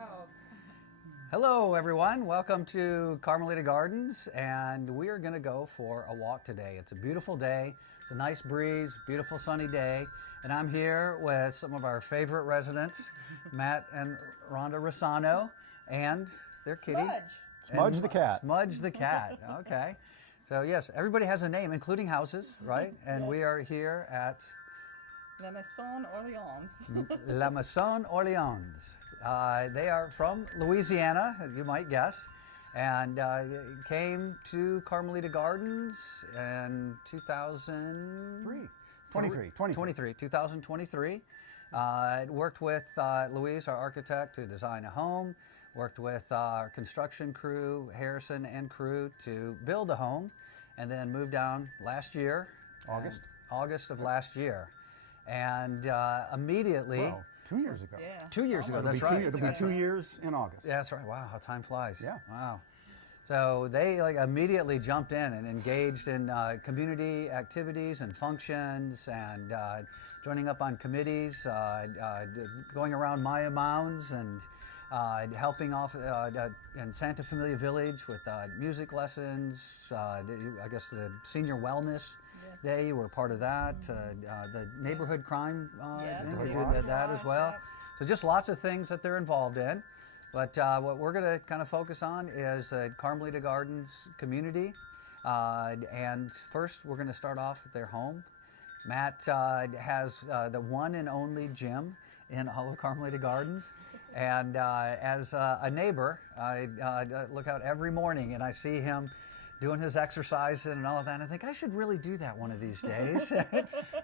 go. Hello everyone, welcome to Carmelita Gardens, and we are going to go for a walk today. It's a beautiful day, it's a nice breeze, beautiful sunny day, and I'm here with some of our favorite residents, Matt and Rhonda Rossano, and their kitty. Smudge the cat. Smudge the cat, okay. So yes, everybody has a name, including houses, right? And Yes. we are here at La Maison Orleans. La Maison Orleans. They are from Louisiana, as you might guess, and came to Carmelita Gardens in 2023. Worked with Louise, our architect, to design a home. Worked with our construction crew, Harrison and crew, to build a home, and then moved down last year, August of last year. And immediately, Well, 2 years ago. Yeah. 2 years ago, It'll that's be right. It'll be 2 years in August. Yeah, that's right. Wow, how time flies. Yeah. Wow. So they immediately jumped in and engaged in community activities and functions, and joining up on committees, going around Maya Mounds, and helping off in Santa Familia Village with music lessons. I guess the senior wellness day, you were part of that. The neighborhood crime Yes, thing, we you were. did that as well. Yep. So just lots of things that they're involved in. But what we're going to kind of focus on is Carmelita Gardens community. And first, we're going to start off at their home. Matt has the one and only gym in all of Carmelita Gardens. And as a neighbor, I look out every morning and I see him doing his exercise and all of that. And I think I should really do that one of these days.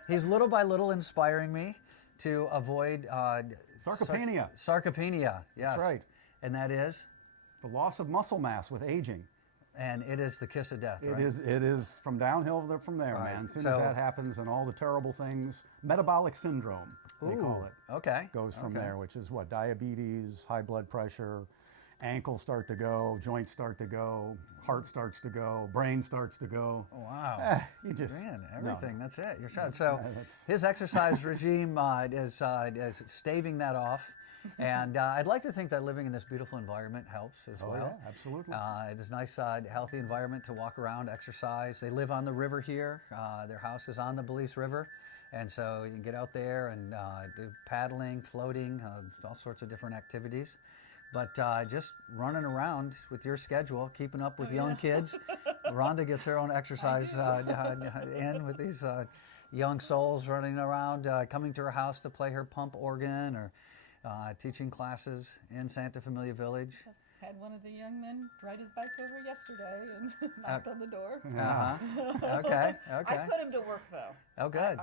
He's little by little inspiring me to avoid Sarcopenia. Sarcopenia, yes. That's right. And that is? The loss of muscle mass with aging. And it is the kiss of death, right? It is from downhill from there, Right. man. As soon So- as that happens and all the terrible things, metabolic syndrome, they call it, Okay. goes from Okay. there, which is what? Diabetes, high blood pressure, ankles start to go, joints start to go, heart starts to go, brain starts to go. Wow. You just Man, no. everything, that's it. You're shot. So that's- his exercise regime is staving that off. And I'd like to think that living in this beautiful environment helps as Oh, well. yeah, absolutely. It's a nice, healthy environment to walk around, exercise. They live on the river here. Their house is on the Belize River. And so you can get out there and do paddling, floating, all sorts of different activities. But just running around with your schedule, keeping up with young kids. Rhonda gets her own exercise in with these young souls running around, coming to her house to play her pump organ, or teaching classes in Santa Familia Village. Just had one of the young men ride his bike over yesterday and knocked on the door. Okay, okay. I put him to work though. Oh, good.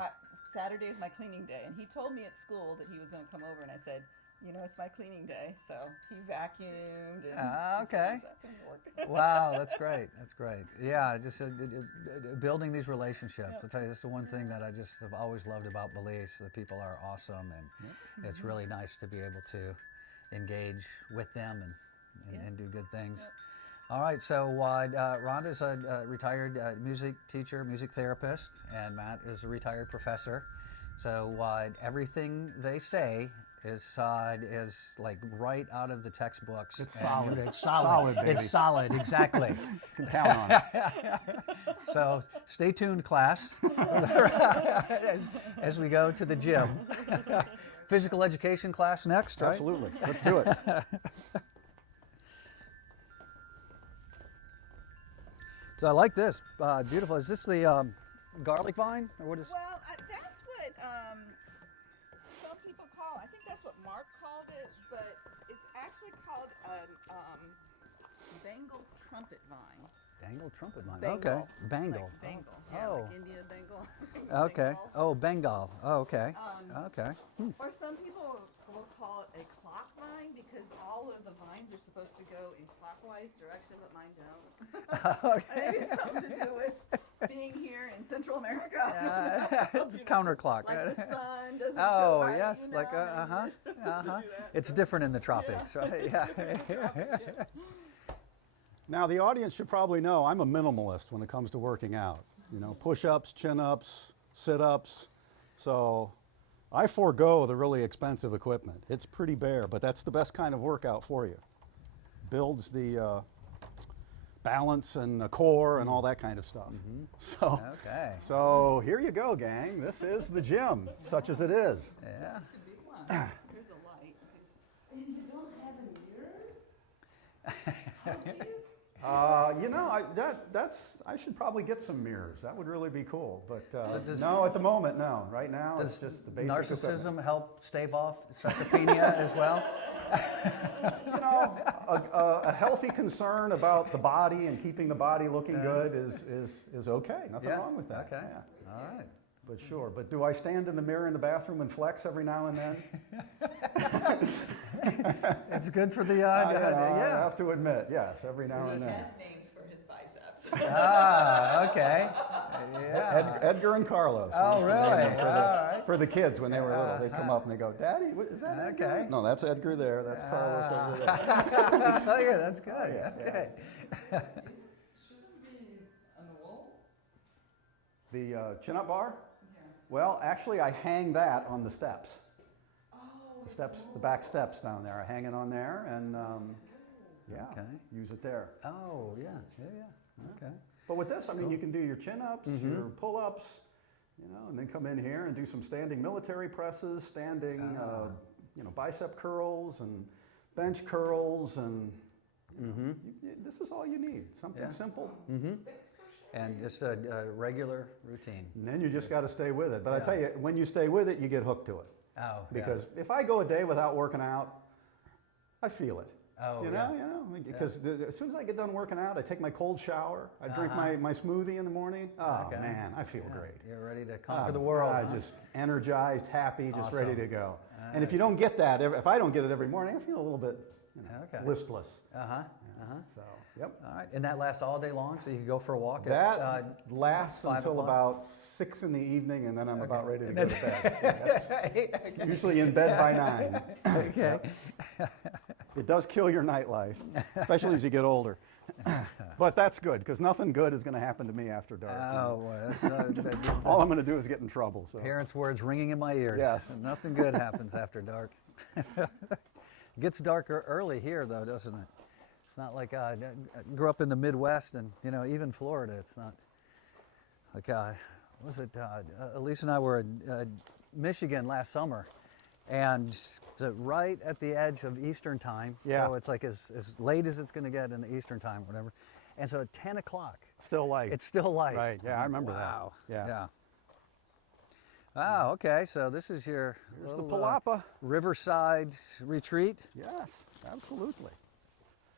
Saturday is my cleaning day, and he told me at school that he was going to come over, and I said, you know, it's my cleaning day. So he vacuumed and okay. so I put him to work. Wow, that's great. That's great. Yeah, just building these relationships. Yep. I'll tell you, that's the one thing that I just have always loved about Belize. The people are awesome, and it's really nice to be able to engage with them and do good things. Yep. All right, so Rhonda's a retired music teacher, music therapist, and Matt is a retired professor. So everything they say is like right out of the textbooks. It's And solid. It's solid. Solid, baby. It's solid, exactly. You can count on it. So stay tuned, class, as we go to the gym. Physical education class next, right? Absolutely. Let's do it. So I like this. Beautiful. Is this the garlic vine, or what is? Well, that's what some people call. I think that's what Mark called it, but it's actually called a Bengal trumpet vine. Bengal trumpet vine. Bengal. Okay. Bengal. Like Bengal. Yeah, Oh. like India Bengal. Okay. Bengal. Oh, Bengal. Oh, okay. Okay. Or some people will call it a clock vine because all of the vines are supposed to go in clockwise direction, but mine don't. Okay. Maybe something to do with being here in Central America. You know, just Counterclock. Like the sun doesn't Oh, go right, yes. you know, Like, maybe It's different in the tropics, right? Yeah. Now, the audience should probably know I'm a minimalist when it comes to working out. You know, push-ups, chin-ups, sit-ups. So I forego the really expensive equipment. It's pretty bare, but that's the best kind of workout for you. Builds the balance and the core and all that kind of stuff. So, Okay. so here you go, gang. This is the gym, such as it is. Yeah. It's a big one. There's a light. And you don't have a mirror? How do you? You know, I should probably get some mirrors. That would really be cool. But does- no, at the moment, no. Right now, Does it's just the basic narcissism equipment. help stave off sarcopenia as well? You know, a healthy concern about the body and keeping the body looking good is okay. Nothing wrong with that. Okay. Yeah. All right. But sure. But do I stand in the mirror in the bathroom and flex every now and then? It's good for the I yeah. have to admit, yes, every now and He then. has names for his biceps. Ah, okay. Yeah. Edgar and Carlos. Oh, was the name really? For, All right. for the kids when they were little, they'd come up and they go, "Daddy, is that Edgar?" Okay. No, that's Edgar there. That's Carlos over there. Oh, yeah, that's good. yeah, Okay. Shouldn't be on the wall? The chin-up bar? Yeah. Well, actually, I hang that on the steps. Oh, The steps, the back steps down there. I hang it on there, and yeah, Okay. use it there. Oh, yeah. Yeah. Okay. But with this, I mean, you can do your chin-ups, your pull-ups, you know, and then come in here and do some standing military presses, standing, you know, bicep curls and bench curls, and you know, this is all you need. Something Yeah. simple, And just a regular routine. and then you just got to stay with it. But I Yeah. tell you, when you stay with it, you get hooked to it. Oh, Because if I go a day without working out, I feel it. Oh, you yeah. know, because as soon as I get done working out, I take my cold shower, I drink my smoothie in the morning. Oh Okay. man, I feel Yeah. great. You're ready to conquer the world. I'm just energized, happy, just Awesome. ready to go. And if you don't get that, if I don't get it every morning, I feel a little bit Okay. listless. Uh-huh. So, yep. All right. And that lasts all day long, so you can go for a walk That at lasts 5 until o'clock? about 6 in the evening, and then I'm about ready to go to That's- bed. Yeah, that's usually in bed by 9. Okay. It does kill your nightlife, especially as you get older. But that's good, because nothing good is going to happen to me after dark. Oh, well, that's, All I'm going to do is get in trouble. So. parents' words ringing in my ears. Yes. Nothing good happens after dark. It gets darker early here, though, doesn't it? It's not like I grew up in the Midwest, and you know, even Florida. It's not like what was it? Elise and I were in Michigan last summer, and it's right at the edge of Eastern time. Yeah. So it's like as late as it's going to get in the Eastern time, whatever. And so at 10 o'clock, Still light. it's still light. Right, yeah, I remember that. Wow. Yeah. Yeah. Wow. Okay. So this is your Here's the little, Palapa. Riverside retreat. Yes, absolutely.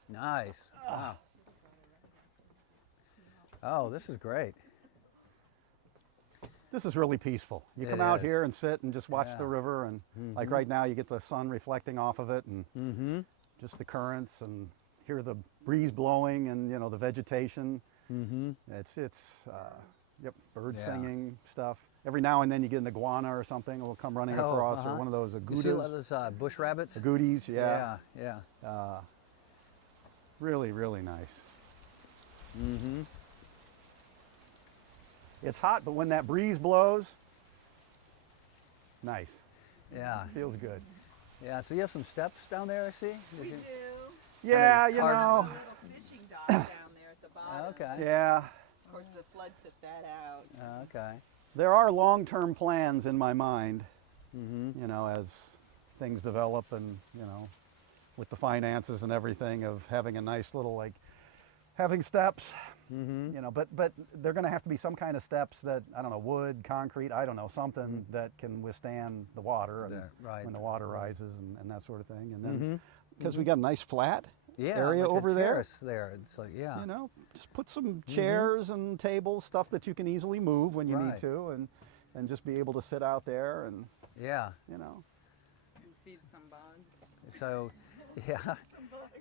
Nice. Wow. Oh, this is great. This is really peaceful. You It come out is. here and sit and just watch Yeah. the river, and like right now, you get the sun reflecting off of it, and just the currents, and hear the breeze blowing, and you know the vegetation. It's yep, birds Yeah. singing, stuff. Every now and then you get an iguana or something will come running Oh, across, or one of those You see agoutis. those bush rabbits? Agoutis, yeah. Yeah. Really, really nice. It's hot, but when that breeze blows, nice. Yeah. Feels good. Yeah. So you have some steps down there, I see? We do. Yeah, you hard- know. A little fishing dock down there at the bottom. Okay. Yeah, Of course, the flood took that out. Okay. there are long-term plans in my mind. You know, as things develop, and you know, with the finances and everything, of having a nice little having steps. You know, but they're going to have to be some kind of steps that, I don't know, wood, concrete, I don't know, something that can withstand the water and There, right. when the water rises, and that sort of thing. And then because we got a nice flat Yeah. area like a over there, terrace there. It's like, yeah. you know, just put some chairs and tables, stuff that you can easily move when you need Right. to, and just be able to sit out there, and Yeah. you know. And feed some bugs. So, yeah.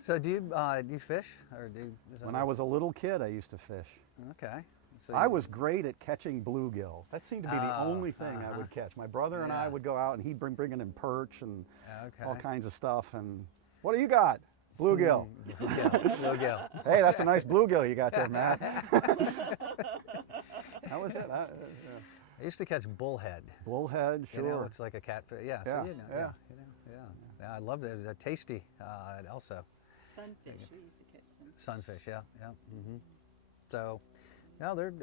So do you fish, or do you, is that When I was a little kid, I used to fish. okay? So I you- was great at catching bluegill. That seemed to be the Oh, only thing I would catch. My brother and I Yeah. would go out, and he'd bring in perch and Okay. all kinds of stuff. And what do you got? Bluegill. Bluegill. Hey, that's a nice bluegill you got there, Matt. That was it. I used to catch bullhead. Bullhead, You know, sure. it's like a catfish. Yeah, Yeah, so you know, yeah. you know, yeah. I loved it. It was tasty. Also, Sunfish, we used to catch some. sunfish. Yeah, yeah. So, no, there's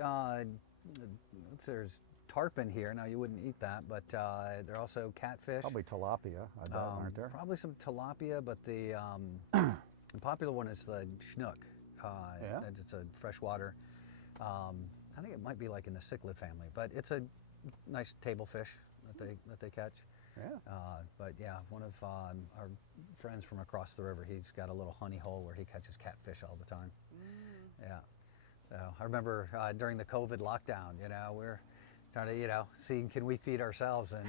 tarpon here. Now you wouldn't eat that, but there are also catfish. Probably tilapia, I bet, aren't there? Probably some tilapia, but the popular one is the snook. Yeah. It's a freshwater. I think it might be like in the cichlid family, but it's a nice table fish that they catch. Yeah. But yeah, one of our friends from across the river, he's got a little honey hole where he catches catfish all the time. Yeah. So I remember during the COVID lockdown, you know, we're trying to, you know, see can we feed ourselves, and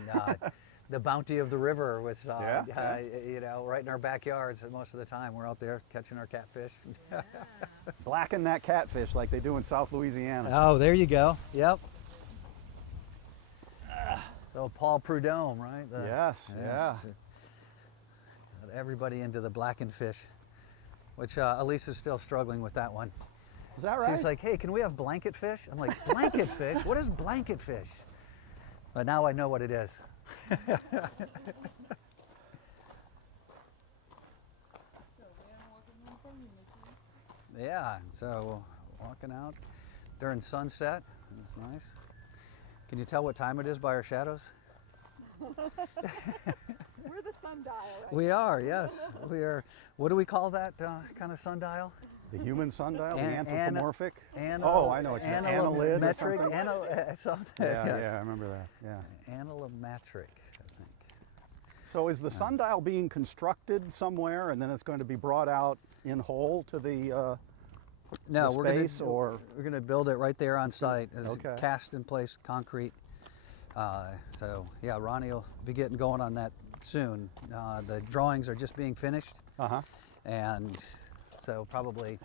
the bounty of the river was, you know, right in our backyards. And most of the time, we're out there catching our catfish. Blacken that catfish like they do in South Louisiana. Oh, there you go. Yep. So Paul Prudhomme, right? Yes, yeah. Got everybody into the blackened fish, which Elise is still struggling with that one. Is that right? She's like, hey, can we have blanket fish? I'm like, blanket fish? What is blanket fish? But now I know what it is. Yeah, so walking out during sunset, it's nice. Can you tell what time it is by our shadows? We're the sundial, right? We are, yes. We are. What do we call that kind of sundial? The human sundial, the An- anthropomorphic? Ana- Oh, I know what you mean. Annelid or Metric, something? something. Yeah, I remember that. Yeah. Analometric, I think. So is the sundial being constructed somewhere, and then it's going to be brought out in whole to the No, the we're space, gonna, or we're going to build it right there on site as Okay. cast in place concrete. So yeah, Ronnie will be getting going on that soon. The drawings are just being finished, and so probably,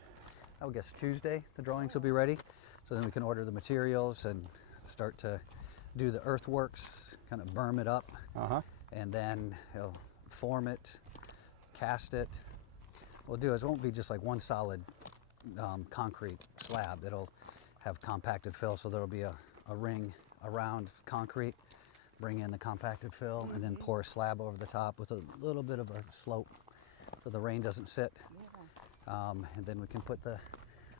I would guess Tuesday the drawings will be ready. So then we can order the materials and start to do the earthworks, kind of berm it up, and then he'll form it, cast it. What we'll do is it won't be just like one solid concrete slab. It'll have compacted fill, so there'll be a ring around concrete, bring in the compacted fill, and then pour a slab over the top with a little bit of a slope so the rain doesn't sit. And then we can put the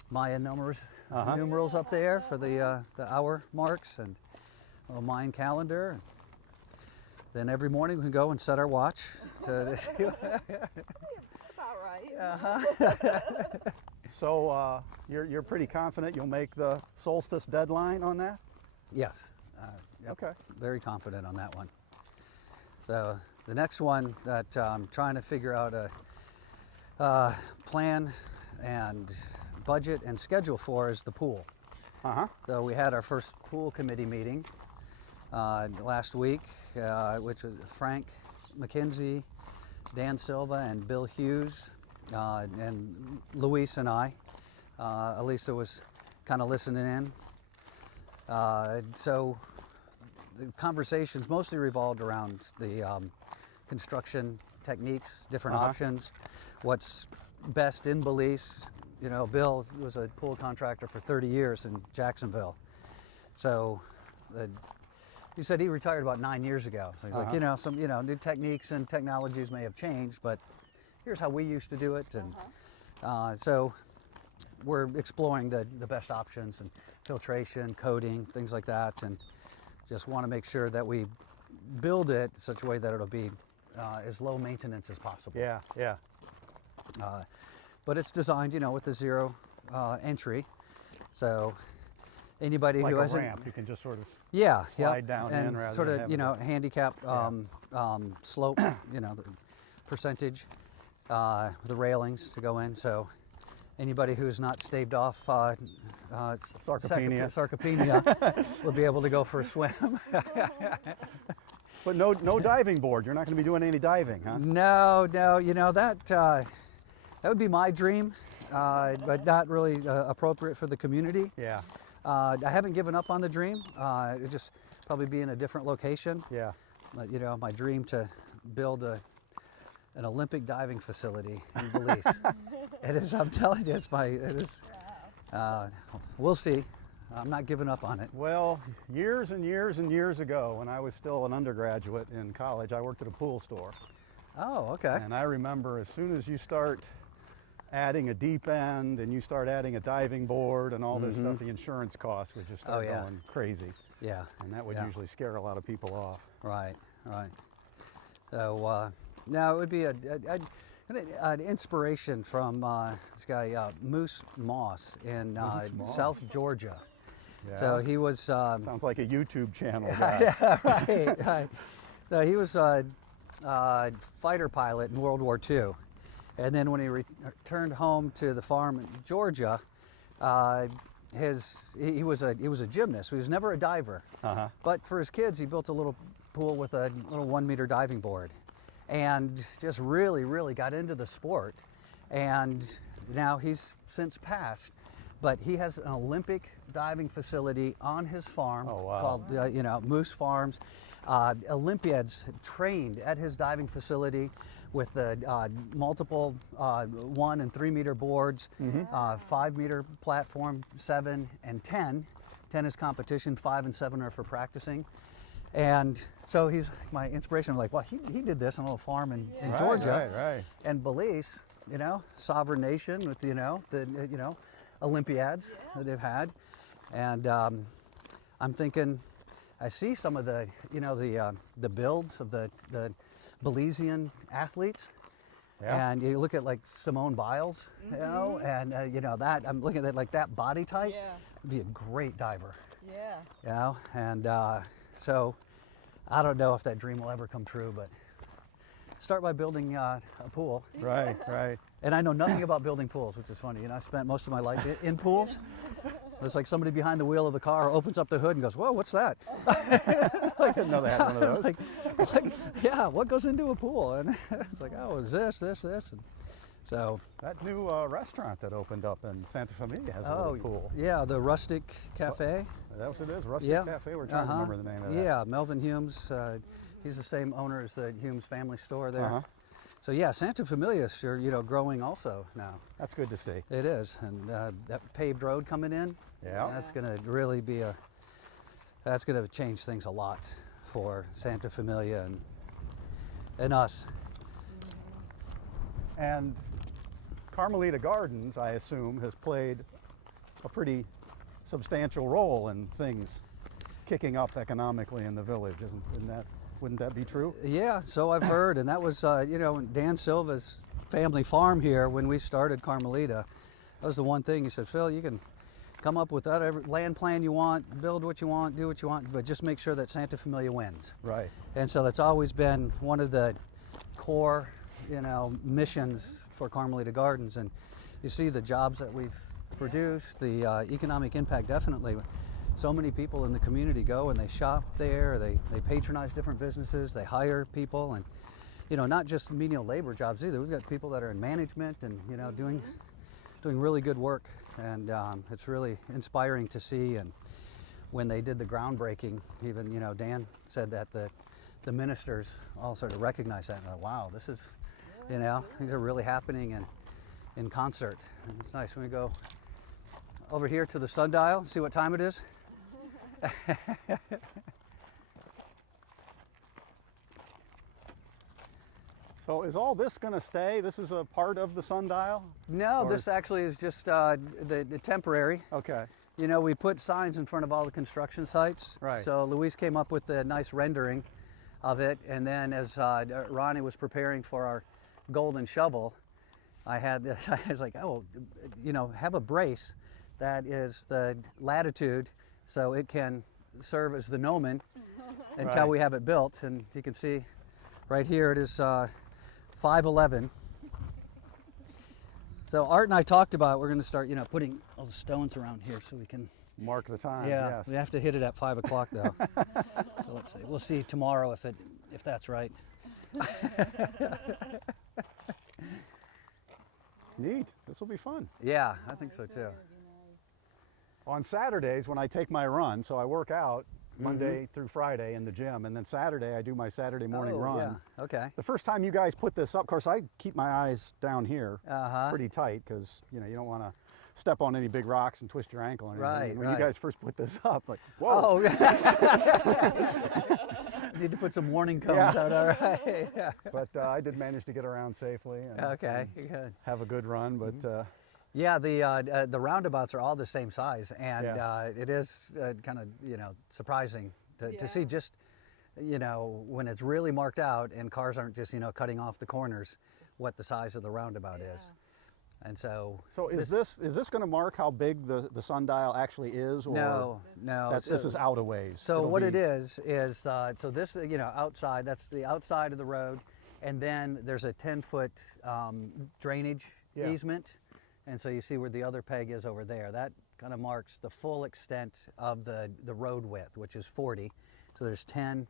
Maya numerals up there for the hour marks, and a little Mayan calendar. Then every morning we can go and set our watch. About right. so you're pretty confident you'll make the solstice deadline on that? Yes. Yep. Okay. Very confident on that one. So the next one that I'm trying to figure out a plan and budget and schedule for is the pool. So we had our first pool committee meeting last week, which was Frank McKenzie, Dan Silva, and Bill Hughes, and Luis and I. Elisa was kind of listening in. So the conversations mostly revolved around the construction techniques, different options, what's best in Belize. You know, Bill was a pool contractor for 30 years in Jacksonville. So he said he retired about 9 years ago. So he's like, you know, some new techniques and technologies may have changed, but here's how we used to do it. And so we're exploring the best options and filtration, coating, things like that, and just want to make sure that we build it in such a way that it'll be as low maintenance as possible. Yeah, yeah. But it's designed, you know, with the zero entry, so anybody Like who a hasn't, ramp, you can just sort of slide down and in rather sort than of, have you know, it- handicap slope, you know, the percentage, the railings to go in. So anybody who's not staved off Sarcopenia. sarcopenia will be able to go for a swim. But no diving board. You're not going to be doing any diving, huh? No, you know, that would be my dream, but not really appropriate for the community. Yeah, I haven't given up on the dream. It would just probably be in a different location. yeah. But, you know, my dream to build an Olympic diving facility in Belize. It is, I'm telling you, it is. We'll see. I'm not giving up on it. Well, years and years and years ago, when I was still an undergraduate in college, I worked at a pool store. Oh, okay. And I remember as soon as you start adding a deep end and you start adding a diving board and all this stuff, the insurance costs would just start going crazy. Yeah. And that would usually scare a lot of people off. Right, right. So now it would be an inspiration from this guy Moose Moss in Moose Moss. South Georgia. Yeah. So he was Sounds like a YouTube channel. right, right. So he was a fighter pilot in World War II, and then when he returned home to the farm in Georgia, he was a gymnast. He was never a diver, but for his kids, he built a little pool with a little 1 meter diving board, and just really got into the sport. And now he's since passed, but he has an Olympic diving facility on his farm called Moose Farms. Olympiads trained at his diving facility with the multiple 1 and 3 meter boards, 5 meter platform, 7 and 10. 10 is competition, 5 and 7 are for practicing. And so he's my inspiration. I'm like, well, he did this on a little farm in Georgia. Right. And Belize, sovereign nation with, the Olympiads that they've had. And I'm thinking, I see some of the, the builds of the Belizean athletes. Yeah. And you look at like Simone Biles, and that, I'm looking at like that body type, would be a great diver. Yeah. And so I don't know if that dream will ever come true, but start by building a pool. Right. And I know nothing about building pools, which is funny. I spent most of my life in pools. It's like somebody behind the wheel of the car opens up the hood and goes, "Whoa, what's that?" I didn't know they had one of those. like, yeah, what goes into a pool? And it's like, oh, it's this. And so That new restaurant that opened up in Santa Familia has a little pool. Yeah, the Rustic Cafe. That's what it is, Rustic Cafe. We're trying to remember the name of that. Yeah, Melvin Humes. He's the same owner as the Humes family store there. So yeah, Santa Familia is growing also now. That's good to see. It is, and that paved road coming in. Yeah. That's going to really be that's going to change things a lot for Santa Familia and us. And Carmelita Gardens, I assume, has played a pretty substantial role in things kicking up economically in the village, wouldn't that be true? Yeah, so I've heard, and that was Dan Silva's family farm here when we started Carmelita. That was the one thing he said, Phil, you can come up with whatever land plan you want, build what you want, do what you want, but just make sure that Santa Familia wins. Right. And so that's always been one of the core, missions for Carmelita Gardens. And you see the jobs that we've produced, the economic impact, definitely. So many people in the community go and they shop there, they patronize different businesses, they hire people, and not just menial labor jobs either. We've got people that are in management and doing really good work, and it's really inspiring to see. And when they did the groundbreaking, even Dan said that the ministers all sort of recognized that and like, wow, this is things are really happening in concert, and it's nice. When we go over here to the sundial, see what time it is. So is all this going to stay? This is a part of the sundial? No, Or this actually is just the temporary. Okay. We put signs in front of all the construction sites. Right. So Luis came up with a nice rendering of it, and then as Ronnie was preparing for our golden shovel, I had this. I was like, oh, have a brace that is the latitude, so it can serve as the gnomon until Right. we have it built. And you can see right here it is 511. So Art and I talked about we're going to start, putting all the stones around here so we can. Mark the time, Yeah, yes. we have to hit it at 5 o'clock though. So let's see. We'll see tomorrow if that's right. Neat. This will be fun. Yeah, I think so too. On Saturdays when I take my run, so I work out Monday through Friday in the gym, and then Saturday I do my Saturday morning Oh, run. Yeah. Okay. The first time you guys put this up, of course I keep my eyes down here Uh-huh. pretty tight because you don't want to step on any big rocks and twist your ankle or anything. Right, And when right. you guys first put this up, like, whoa. Oh, need to put some warning cones Yeah. out. All right. Yeah. But I did manage to get around safely and, Okay. and Good. have a good run. But Yeah, the roundabouts are all the same size, and Yeah. it is kind of surprising to see Yeah. just when it's really marked out and cars aren't just cutting off the corners, what the size of the roundabout is. And so is this going to mark how big the sundial actually is, or no, this is out a ways? So It'll what be- it is so this outside, that's the outside of the road, and then there's a 10-foot drainage Yeah. easement, and so you see where the other peg is over there. That kind of marks the full extent of the road width, which is 40. So there's 10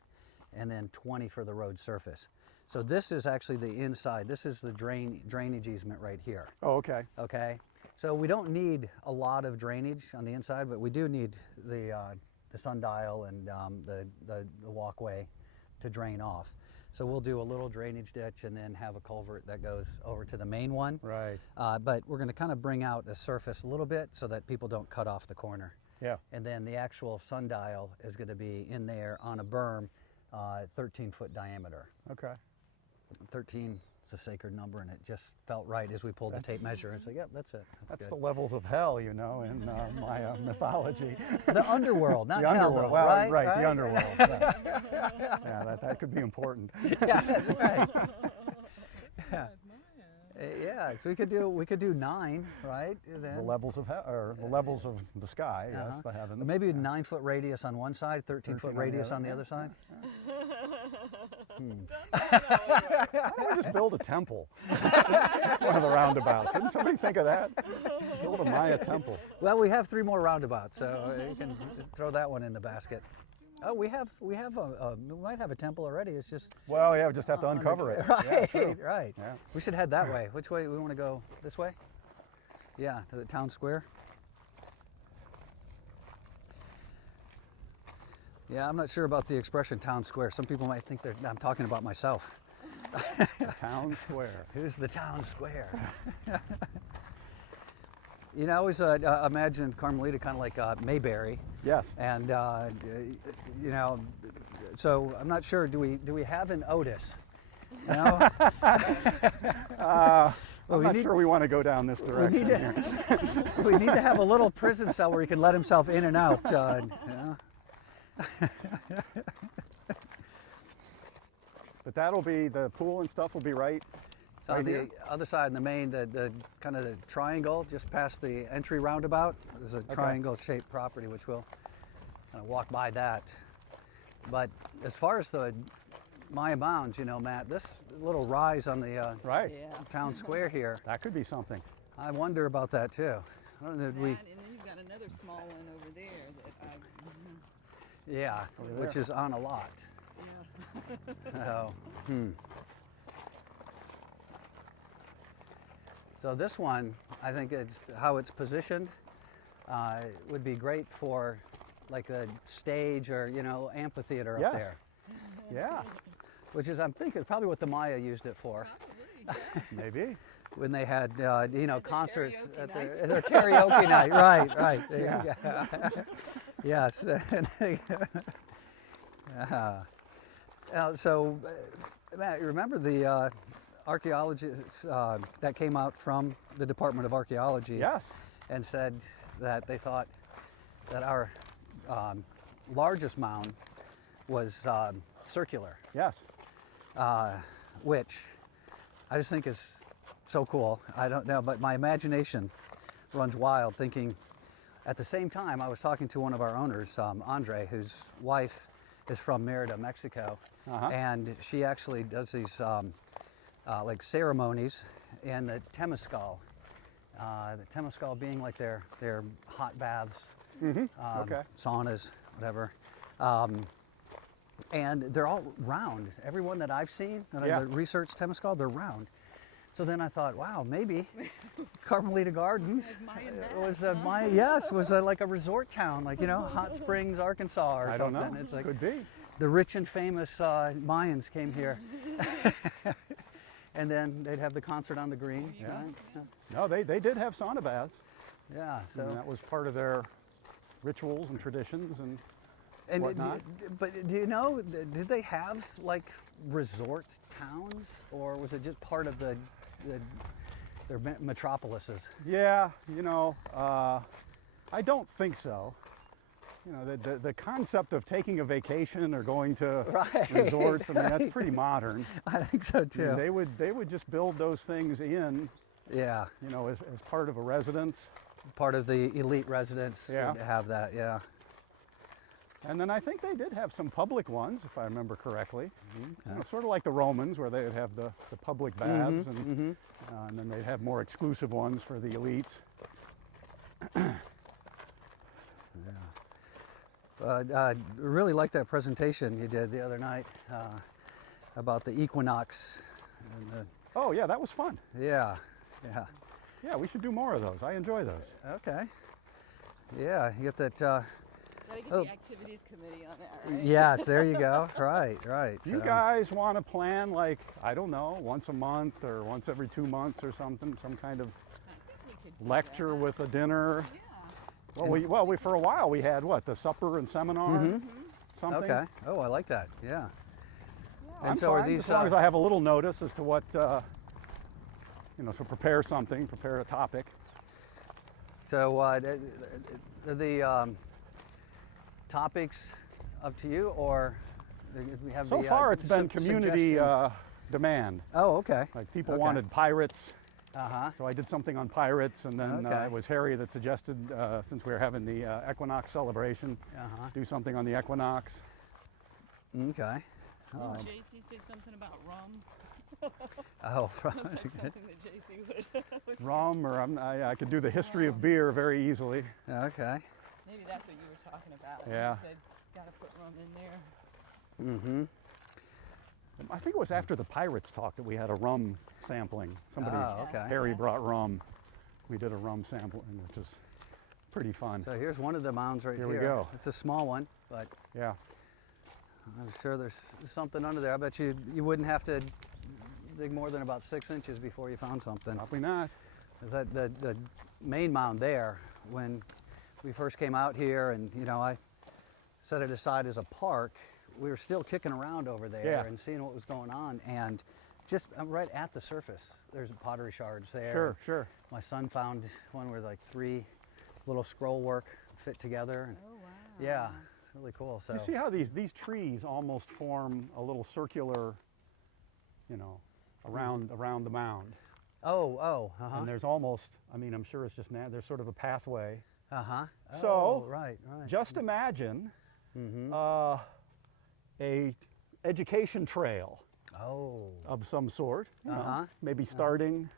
and then 20 for the road surface. So this is actually the inside. This is the drainage easement right here. Oh, okay. Okay, so we don't need a lot of drainage on the inside, but we do need the sundial and the walkway to drain off. So we'll do a little drainage ditch and then have a culvert that goes over to the main one. Right. But we're going to kind of bring out the surface a little bit so that people don't cut off the corner. Yeah. And then the actual sundial is going to be in there on a berm, 13-foot diameter. Okay. 13 is a sacred number, and it just felt right as we pulled the tape measure. It's like, yep, that's it. That's good. the levels of hell, in Maya mythology. The underworld, not The hell, underworld. though, Well, right? the underworld. Yes. Yeah, that could be important. Yeah, that's right. Yeah, so we could do 9, right? Then The levels of hell, or the levels of the sky. Yes, the heavens. maybe a 9-foot radius on one side, 13-foot radius on the other side. Why don't we just build a temple? One of the roundabouts. Didn't somebody think of that? Build a Maya temple. Well, we have 3 more roundabouts, so you can throw that one in the basket. Oh, we might have a temple already. It's just Well, yeah, we just have to uncover it. right, Yeah, true. right. Yeah. We should head that way. Which way we want to go? This way? Yeah, to the town square. Yeah, I'm not sure about the expression town square. Some people might think that I'm talking about myself. Town square. Who's the town square? I always imagined Carmelita kind of like Mayberry. Yes. And so I'm not sure. Do we have an Otis? I'm we not need- sure we want to go down this direction here. We need to have a little prison cell where he can let himself in and out. But that'll be, the pool and stuff will be right. So on Right the here? other side, in the main, the kind of the triangle just past the entry roundabout, there's a triangle-shaped property which we'll kind of walk by that. But as far as the Maya Mounds, Matt, this little rise on the Right. town square here, That could be something. I wonder about that too. I don't know, That, and then you've got another small one over there that yeah, Over which there. is on a lot. Oh, So this one, I think it's how it's positioned would be great for like a stage or amphitheater up Yes. there, Yeah, which is I'm thinking probably what the Maya used it for maybe. when they had concerts karaoke at nights. their karaoke night. Right. There you go. Yes. So, Matt, you remember the archaeologists that came out from the Department of Archaeology Yes. and said that they thought that our largest mound was circular, Yes. which I just think is so cool. I don't know, but my imagination runs wild thinking. At the same time, I was talking to one of our owners, Andre, whose wife is from Mérida, Mexico, and she actually does these like ceremonies in the Temescal. The Temescal being like their hot baths, Okay. saunas, whatever. And they're all round. Everyone that I've seen, that Yeah. I've researched Temescal, they're round. So then I thought, wow, maybe Carmelita Gardens was like a resort town, like Hot Springs, Arkansas, or I don't something. know. It's like Could be. the rich and famous Mayans came here, and then they'd have the concert on the green. Yeah. Right? No, they did have sauna baths. Yeah. I mean, So, that was part of their rituals and traditions and and whatnot. but do you know, did they have like resort towns, or was it just part of their metropolises? Yeah, you know, I don't think so. You know, the concept of taking a vacation or going to Right. resorts, I mean, that's pretty modern. I think so I mean, too. they would just build those things in, Yeah. you know, as part of a residence. Part of the elite residents Yeah. would have that. Yeah. And then I think they did have some public ones, if I remember correctly. You know, sort of like the Romans, where they would have the public baths, and then they'd have more exclusive ones for the elites. I really liked that presentation you did the other night about the equinox. And Oh yeah, that was fun. yeah. Yeah, we should do more of those. I enjoy those. Okay. Yeah, you get that. Gotta get Oh. the activities committee on that, right? Yes, there you go. Right. Do you So, guys want to plan, like, I don't know, once a month or once every 2 months or something, some kind of I think we could do lecture that. with a dinner? Yeah. Well, we for a while we had what, the supper and seminar, something. okay. Oh, I like that. Yeah. I'm And so are fine, these, as long as I have a little notice as to what, you know, to prepare something, prepare a topic. So the topics up to you, or we have So the, far, it's been community suggestion? demand. Oh, okay. Like people Okay. wanted pirates, Uh-huh. so I did something on pirates, and then Okay. it was Harry that suggested, since we were having the equinox celebration, Uh-huh. do something on the equinox. Okay. Didn't JC say something about rum? Oh, Sounds right. like something that JC would. Rum, or I could do the history of beer very easily. Okay. Maybe that's what you were talking about. Yeah. You said, gotta put rum in there. Mm-hmm. I think it was after the pirates talk that we had a rum sampling. Somebody, Oh, okay. Harry brought rum. We did a rum sampling, which is pretty fun. So here's one of the mounds right here. Here we go. It's a small one, but Yeah. I'm sure there's something under there. I bet you wouldn't have to dig more than about 6 inches before you found something. Probably not. Is that the main mound there? When we first came out here, and you know, I set it aside as a park, we were still kicking around over there Yeah. and seeing what was going on, and just right at the surface, there's pottery shards there. Sure, sure. My son found one where like 3 little scroll work fit together. And Oh, wow. yeah, it's really cool. So You see how these trees almost form a little circular, you know, around the mound. oh, uh-huh. And there's almost, I mean, I'm sure it's just there's sort of a pathway. Uh-huh. So, oh, right. Just imagine Mm-hmm. a education trail Oh, of some sort. You know, Uh-huh. maybe starting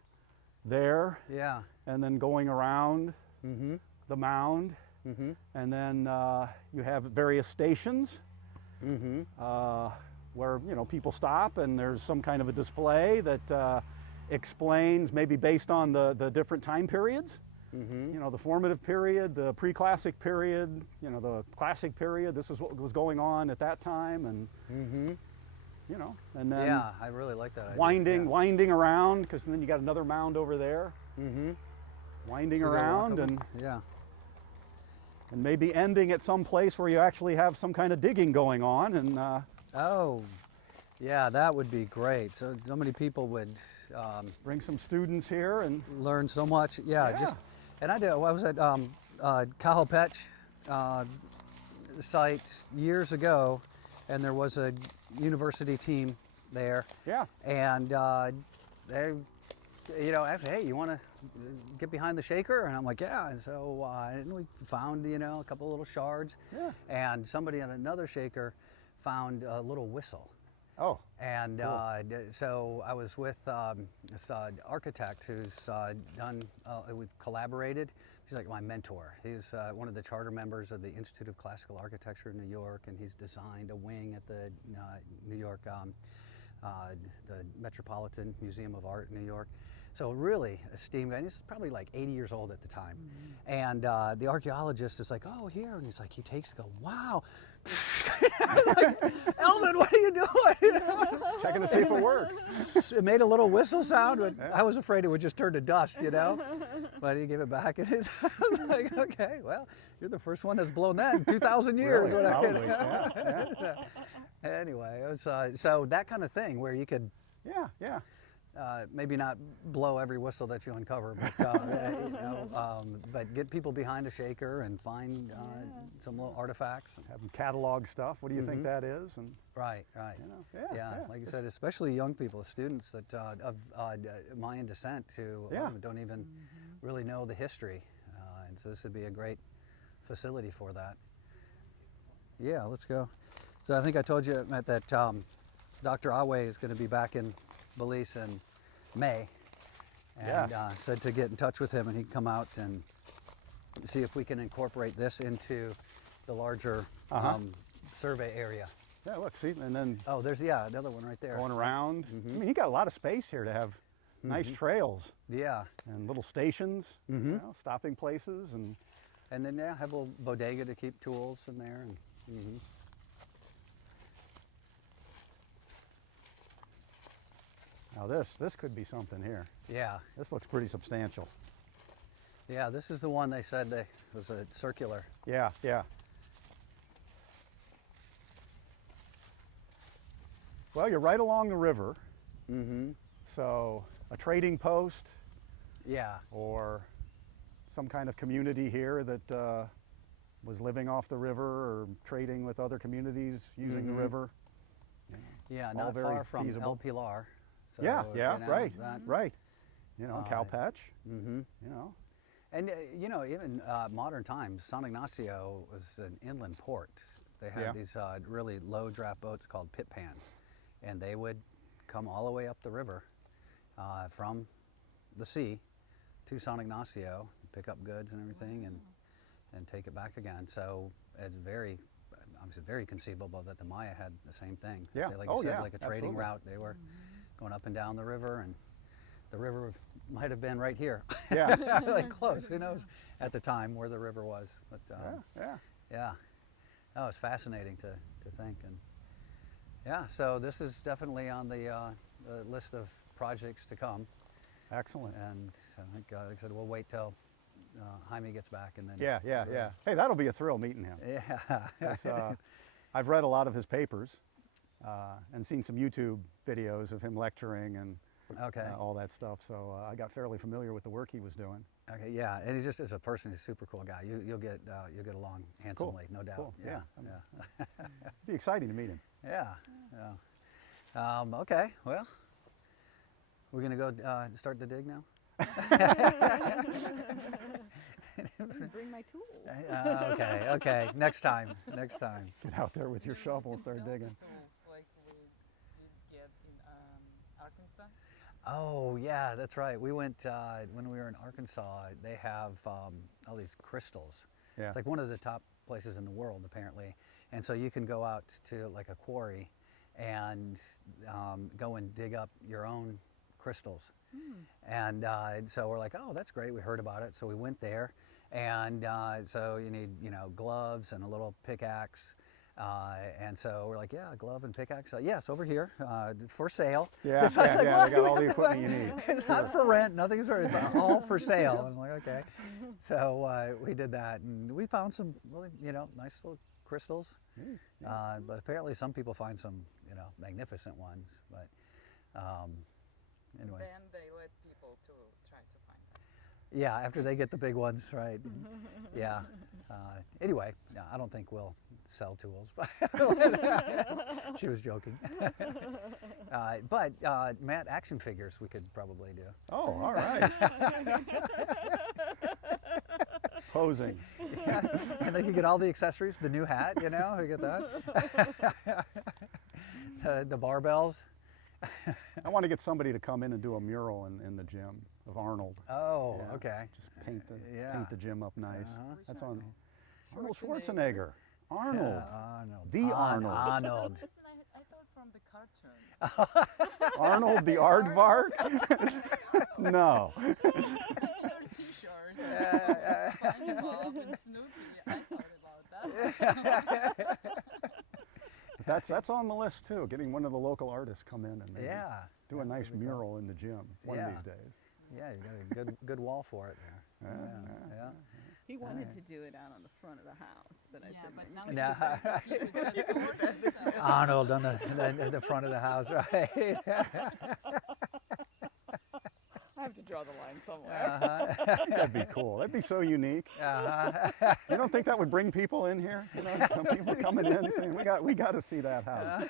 there yeah. and then going around Mm-hmm. the mound, Mm-hmm. and then you have various stations Mm-hmm. where, you know, people stop and there's some kind of a display that explains, maybe based on the different time periods. Mm-hmm. You know, the formative period, the pre-classic period, you know, the classic period. This is what was going on at that time, and Mm-hmm. you know, and then Yeah, I really like that idea. winding around, because then you got another mound over there, Yeah. Mm-hmm. winding around, and yeah. maybe ending at some place where you actually have some kind of digging going on, and Oh, yeah, that would be great. So many people would bring some students here, and learn so much. Yeah, Yeah. just and I did. I was at Kahopetch site years ago, and there was a university team there, yeah, and they, you know, asked, hey, you want to get behind the shaker? And I'm like, yeah. And so and we found, you know, a couple little shards, yeah. and somebody on another shaker found a little whistle. Oh, And Cool. so I was with this architect who's done, we've collaborated. He's like my mentor. He's one of the charter members of the Institute of Classical Architecture in New York, and he's designed a wing at the New York, the Metropolitan Museum of Art in New York. So really esteemed guy. And he's probably like 80 years old at the time. And the archaeologist is like, oh, here. And he's like, he takes, go, wow. I was like, Elvin, what are you doing? Checking to see if it works. It made a little whistle sound, but I was afraid it would just turn to dust, you know? But he gave it back, and it's like, okay, well, you're the first one that's blown that in 2,000 years. Really? Whatever. Probably. Yeah. Anyway, it was, so that kind of thing where you could Yeah. maybe not blow every whistle that you uncover, but, but get people behind a shaker and find some little artifacts. Have them catalog stuff. What do you think that is? And Right. you know, yeah. Like you said, especially young people, students that of Mayan descent who don't even really know the history, and so this would be a great facility for that. Yeah, let's go. So I think I told you, Matt, that Dr. Awe is going to be back in Belize in May, and said to get in touch with him, and he'd come out and see if we can incorporate this into the larger survey area. Yeah, look, see, and then Oh, there's another one right there. going around. I mean, he got a lot of space here to have nice trails Yeah, and little stations, you know, stopping places, and and then have a little bodega to keep tools in there. And, now this could be something here. Yeah, This looks pretty substantial. yeah. This is the one they said was a circular. Yeah. Well, you're right along the river, so a trading post Yeah, or some kind of community here that was living off the river or trading with other communities using the river. yeah. All Not very far from feasible. El Pilar. So, Yeah, you know, right, that- right. You know, Cowpatch. You know, And even modern times, San Ignacio was an inland port. They had these really low draft boats called pit pans, and they would come all the way up the river from the sea to San Ignacio, pick up goods and everything, and take it back again. So it's obviously very conceivable that the Maya had the same thing. Yeah. They, like Oh, you said, yeah, like a trading absolutely. route. They were going up and down the river, and the river might have been right here. Yeah. Like close. Who knows at the time where the river was? But yeah. Oh, it's fascinating to think. And yeah, so this is definitely on the list of projects to come. Excellent. And so I think, like I said, we'll wait till Jaime gets back, and then Yeah. Hey, that'll be a thrill meeting him. Yeah. 'Cause, I've read a lot of his papers and seen some YouTube videos of him lecturing and Okay. all that stuff. So I got fairly familiar with the work he was doing. Okay. Yeah, and he's just as a person, he's a super cool guy. You'll get along handsomely, no doubt. Cool. Yeah. It'd be exciting to meet him. Yeah. Okay. Well, we're gonna go start the dig now. Bring my tools. Okay. Next time. Get out there with your shovel and start digging. Tools like we did get in Arkansas. Oh yeah, that's right. We went when we were in Arkansas. They have all these crystals. Yeah. It's like one of the top places in the world apparently, and so you can go out to like a quarry and go and dig up your own crystals. And so we're like, oh, that's great. We heard about it, so we went there, and so you need gloves and a little pickaxe. And so we're like, yeah, glove and pickaxe. Yes, over here for sale. Yeah, So I was like, they "What?" got all the equipment you need. It's not for rent, nothing's for, it's all for sale. I was like, okay. So we did that, and we found some really, nice little crystals. But apparently some people find some, magnificent ones. But anyway. Then they let people to try to find them. Yeah, after they get the big ones, right? Yeah. Anyway, no, I don't think we'll sell tools. She was joking. But Matt, action figures we could probably do. Oh, all right. Posing. Yeah. And they could get all the accessories, the new hat, we get that. The barbells. I want to get somebody to come in and do a mural in the gym of Arnold. Oh, Yeah, okay. Just paint Yeah. the gym up nice. Uh-huh. That's on Arnold Schwarzenegger. Arnold. Yeah, Arnold. The Arnold. Arnold. Listen, I thought from the cartoon. Arnold the Aardvark? No. Your T-shirt. SpongeBob and Snoopy. I thought about that. That's on the list too. Getting one of the local artists come in and maybe Yeah. do a nice mural in the gym one of Yeah. these days. Yeah, you got a good wall for it there. Yeah. He wanted to do it out on the front of the house, but I Yeah, said, but "No." now Yeah. you would just go Arnold on the front of the house, right? I have to draw the line somewhere. I think that'd be cool. That'd be so unique. You don't think that would bring people in here? You know, people coming in saying, we got to see that house.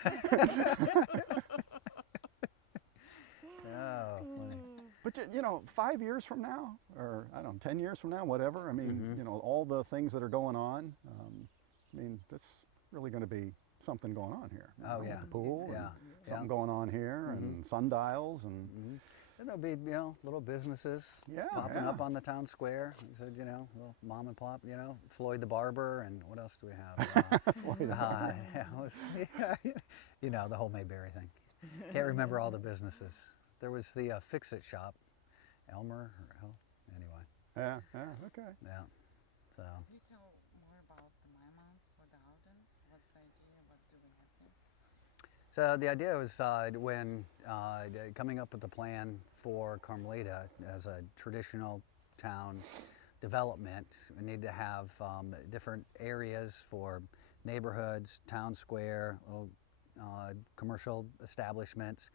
Oh, funny. But you know, 5 years from now, or I don't know, 10 years from now, whatever. I mean, you know, all the things that are going on. I mean, that's really going to be something going on here. You Oh, know, yeah. with the pool. Yeah. And something Yeah. going on here, and sundials, and And there'll be, little businesses Yeah, popping yeah. up on the town square. He said, little mom and pop, Floyd the barber, and what else do we have? The whole Mayberry thing. Can't remember all the businesses. There was the Fix-It shop, Elmer, anyway, yeah, okay. yeah. So, Can you tell more about the Maya mounds for the gardens? What's the idea? What do we have here? so the idea was when coming up with the plan for Carmelita as a traditional town development, we need to have different areas for neighborhoods, town square, little commercial establishments,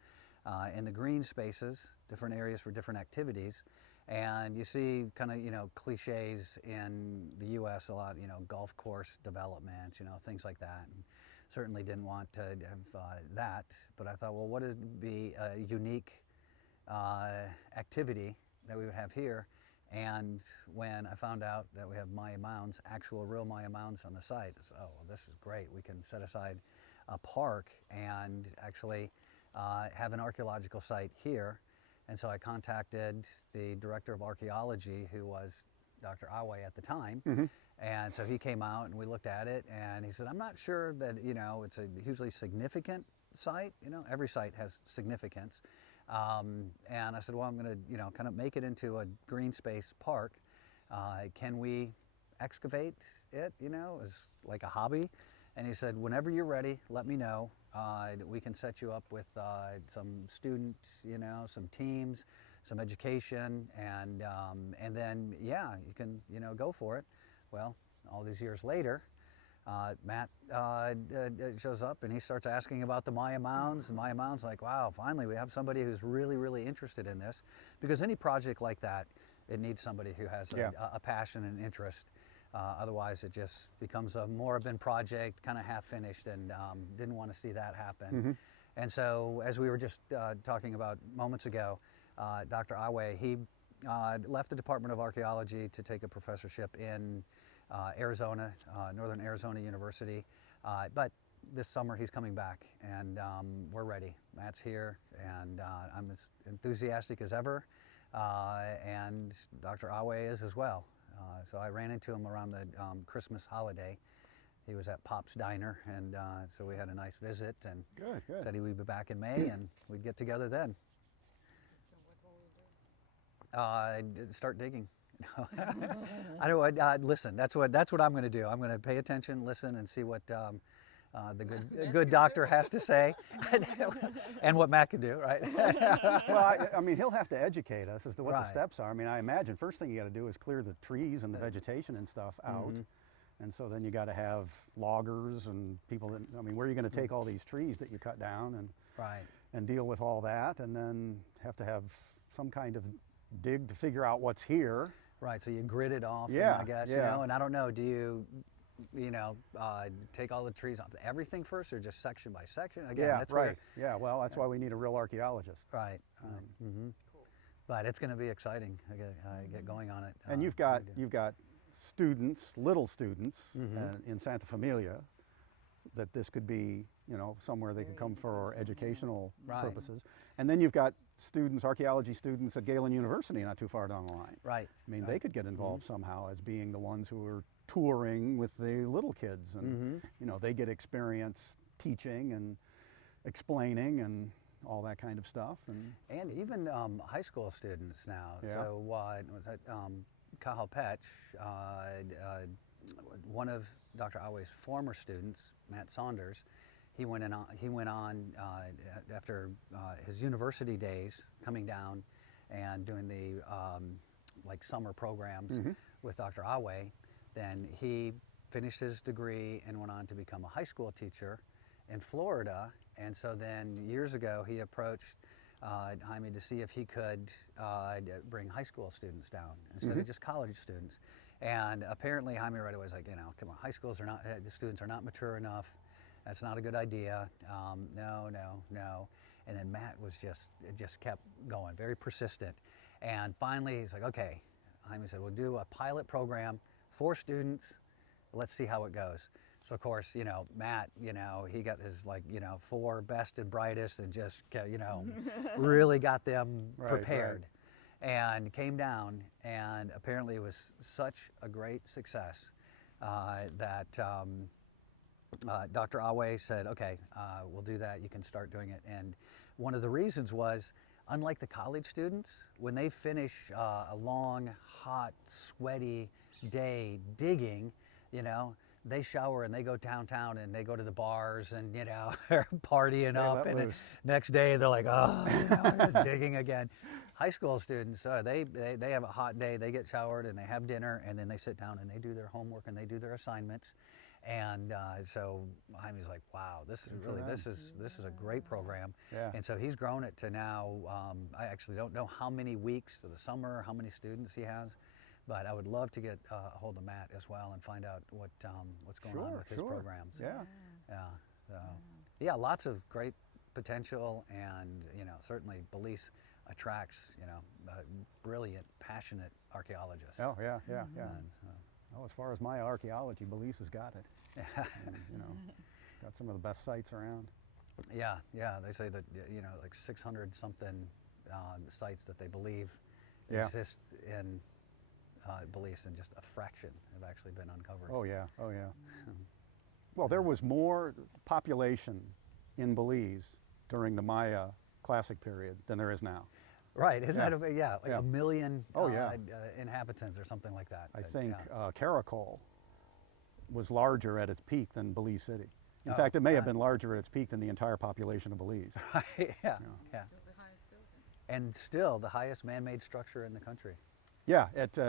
in the green spaces, different areas for different activities. And you see kind of, cliches in the U.S. a lot, golf course development, things like that. And certainly didn't want to have that, but I thought, well, what would be a unique activity that we would have here? And when I found out that we have Maya mounds, actual real Maya mounds on the site, I said, oh, well, this is great. We can set aside a park and actually have an archaeological site here. And so I contacted the director of archaeology, who was Dr. Awe at the time. And so he came out and we looked at it, and he said, I'm not sure that, it's a hugely significant site. Every site has significance. And I said, well, I'm going to, kind of make it into a green space park. Can we excavate it, as like a hobby? And he said, whenever you're ready, let me know. We can set you up with some students, some teams, some education, and then, yeah, you can, go for it. Well, all these years later, Matt shows up and he starts asking about the Maya mounds. The Maya mounds, like, wow, finally we have somebody who's really, really interested in this. Because any project like that, it needs somebody who has a passion and interest. Otherwise, it just becomes a moribund project, kind of half finished, and didn't want to see that happen. And so, as we were just talking about moments ago, Dr. Awe, he left the Department of Archaeology to take a professorship in Arizona, Northern Arizona University. But this summer he's coming back, and we're ready. Matt's here, and I'm as enthusiastic as ever, and Dr. Awe is as well. So I ran into him around the Christmas holiday. He was at Pop's Diner, and so we had a nice visit, and Good. said he would be back in May, and we'd get together then. So what will we do? Start digging. I don't listen. That's what I'm going to do. I'm going to pay attention, listen, and see what the good doctor has to say, and what Matt can do. Right? Well, I mean, he'll have to educate us as to what the Right. steps are. I mean, I imagine first thing you got to do is clear the trees and the vegetation and stuff out. And so then you got to have loggers and people that, I mean, where are you going to take all these trees that you cut down Right. and deal with all that, and then have to have some kind of dig to figure out what's here. Right. So you grid it off. Yeah, I guess. yeah. And I don't know. Do you, take all the trees off everything first, or just section by section? Again, Yeah, that's right. Yeah, well, that's why we need a real archaeologist. Right. But it's going to be exciting. I get going on it. And you've got students, little students, in Santa Familia, that this could be, somewhere they could come for educational Right. purposes. And then you've got students, archaeology students at Galen University, not too far down the line. Right. I mean, they could get involved somehow as being the ones who are touring with the little kids, and they get experience teaching and explaining and all that kind of stuff. And even high school students now. Yeah. So was that Cahill Petch, one of Dr. Awe's former students, Matt Saunders, he went on after his university days, coming down and doing the like summer programs with Dr. Awe. Then he finished his degree and went on to become a high school teacher in Florida. And so then years ago he approached Jaime to see if he could bring high school students down instead of just college students. And apparently Jaime right away was like, come on, high schools are not, the students are not mature enough. That's not a good idea. No. And then Matt was just kept going, very persistent. And finally he's like, okay. Jaime said, we'll do a pilot program, 4 students. Let's see how it goes. So of course, Matt, he got his 4 best and brightest and just, really got them prepared. And came down, and apparently it was such a great success that Dr. Awe said, okay, we'll do that, you can start doing it. And one of the reasons was, unlike the college students, when they finish a long, hot, sweaty day digging, they shower and they go downtown and they go to the bars and they're partying up, and the next day they're like, oh, I'm digging again. High school students, they have a hot day, they get showered and they have dinner, and then they sit down and they do their homework and they do their assignments. And so Jaime's like, wow, this is a great program. Yeah. And so he's grown it to now, I actually don't know how many weeks of the summer, how many students he has, but I would love to get a hold of Matt as well and find out what's going on with his programs. Yeah. Yeah, lots of great potential, and certainly Belize attracts brilliant, passionate archaeologists. Oh yeah. And, so, as far as Maya archaeology, Belize has got it. And, got some of the best sites around. Yeah, they say that like 600 something sites that they believe exist in Belize, and just a fraction have actually been uncovered. Oh yeah. Well, there was more population in Belize during the Maya classic period than there is now. Right, isn't that a million Oh, yeah. Inhabitants or something like that? I think Caracol was larger at its peak than Belize City. In fact, it may have been larger at its peak than the entire population of Belize. Right, yeah. Still the highest building. And still the highest man-made structure in the country. Yeah, it's an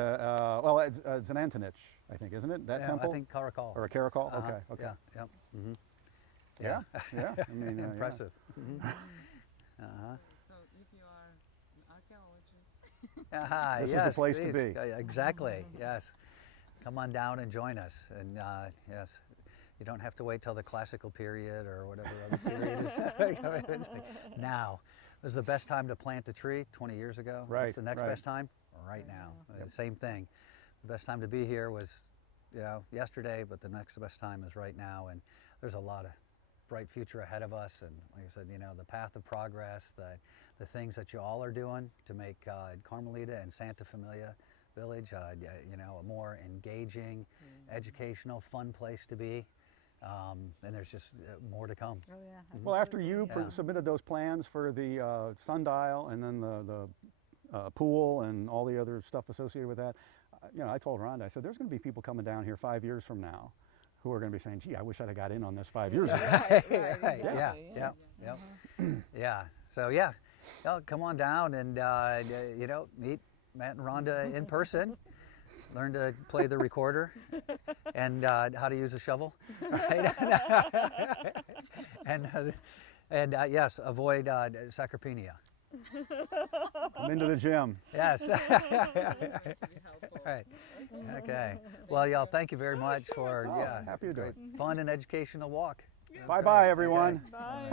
Antonich, I think, isn't it? That temple? I think Caracol. Or a Caracol? Okay. Yeah, yep. Mm-hmm. Yeah. I mean, impressive. So if you are an archaeologist, This is the place to be. Exactly, yes. Come on down and join us. And yes, you don't have to wait till the classical period or whatever other period is. It's like, now. Was the best time to plant a tree 20 years ago? Right. What's the next best time? Right now. Same thing. The best time to be here was yesterday, but the next best time is right now. And there's a lot of bright future ahead of us. And like I said, the path of progress, the things that you all are doing to make Carmelita and Santa Familia Village, a more engaging, educational, fun place to be. And there's just more to come. Oh yeah. Well, after you submitted those plans for the sundial and then the pool and all the other stuff associated with that, I told Rhonda, I said, there's going to be people coming down here 5 years from now who are going to be saying, gee, I wish I'd have got in on this 5 years ago. Right. Yeah. So come on down and meet Matt and Rhonda in person. Learn to play the recorder and how to use a shovel, right? and yes, avoid sarcopenia. I'm into the gym. Yes. Right. Okay. Well, y'all, thank you very much for happy to do it. fun and educational walk. Bye-bye, everyone. Bye.